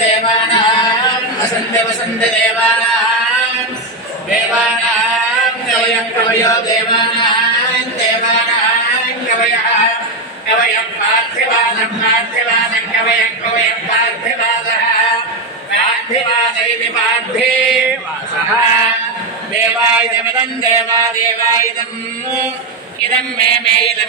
దేవానాం వసంత వసంత దేవానాం. దేవానాం కవయ కవయో దేవానాం దేవానాం కవయ కవయ పార్థివాదం పార్థివాదం కవయ కవయ పార్థివాద. పార్థివాద ఇది పార్థివాస దేవాయుధమిదం దేవాదేవాయుధం ఇదం మే మే ఇదం.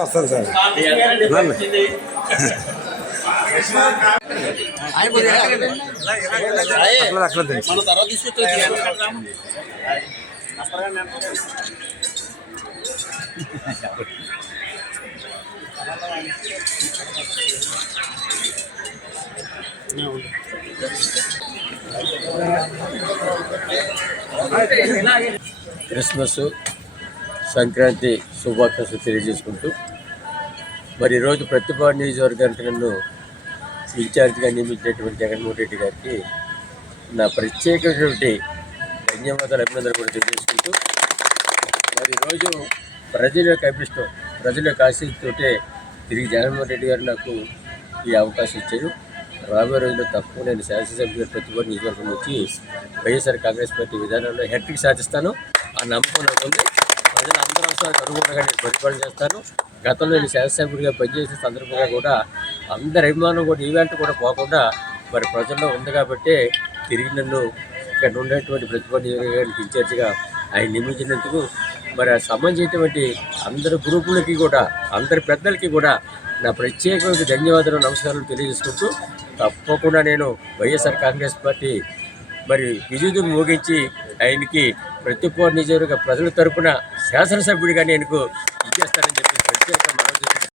వస్తాను సార్ అట్లా అట్లా తెలుసు మన తర్వాత క్రిస్మస్ సంక్రాంతి శుభాకాంక్షలు తెలియజేసుకుంటూ మరి ఈరోజు ప్రతిభా నియోజకవర్గానికి నన్ను ఇన్ఛార్జిగా నియమించినటువంటి జగన్మోహన్ రెడ్డి గారికి నా ప్రత్యేకమైనటువంటి ధన్యవాదాలు అభినందనలు కూడా తెలియజేసుకుంటూ మరి ఈరోజు ప్రజల యొక్క అభిష్టం ప్రజల యొక్క ఆశీస్సుతోటే తిరిగి జగన్మోహన్ రెడ్డి గారు నాకు ఈ అవకాశం ఇచ్చారు. రాబోయే రోజుల్లో తప్పకుండా నేను శాసనసభ్యులు ప్రతిభ నియోజకవర్గం వచ్చి వైఎస్ఆర్ కాంగ్రెస్ పార్టీ విధానంలో హెట్రిక్ సాధిస్తాను. ఆ నమ్మకం నాకు ఉంది ప్రజల అందరూ అనుగుణంగా నేను పరిపాలన చేస్తాను. గతంలో నేను శాసనసభ్యుడిగా పనిచేసిన సందర్భంగా కూడా అందరి అభిమానం కూడా ఈవెంట్ కూడా పోకుండా మరి ప్రజల్లో ఉంది కాబట్టి తిరిగి నన్ను ఇక్కడ ఉండేటువంటి ప్రతిభ నియోజకవర్గానికి ఇన్ఛార్జిగా ఆయన నియమించినందుకు మరి సంబంధించినటువంటి అందరి గ్రూపులకి కూడా అందరి పెద్దలకి కూడా నా ప్రత్యేకమైన ధన్యవాదాలు నమస్కారాలు తెలియజేసుకుంటూ తప్పకుండా నేను వైఎస్ఆర్ కాంగ్రెస్ పార్టీ మరి విజయులు మోగించి ఆయనకి ప్రతిపూర్ నియోజకవర్గ ప్రజల తరపున శాసనసభ్యుడిగా నేను ఇచ్చేస్తానని చెప్పి ప్రత్యేకంగా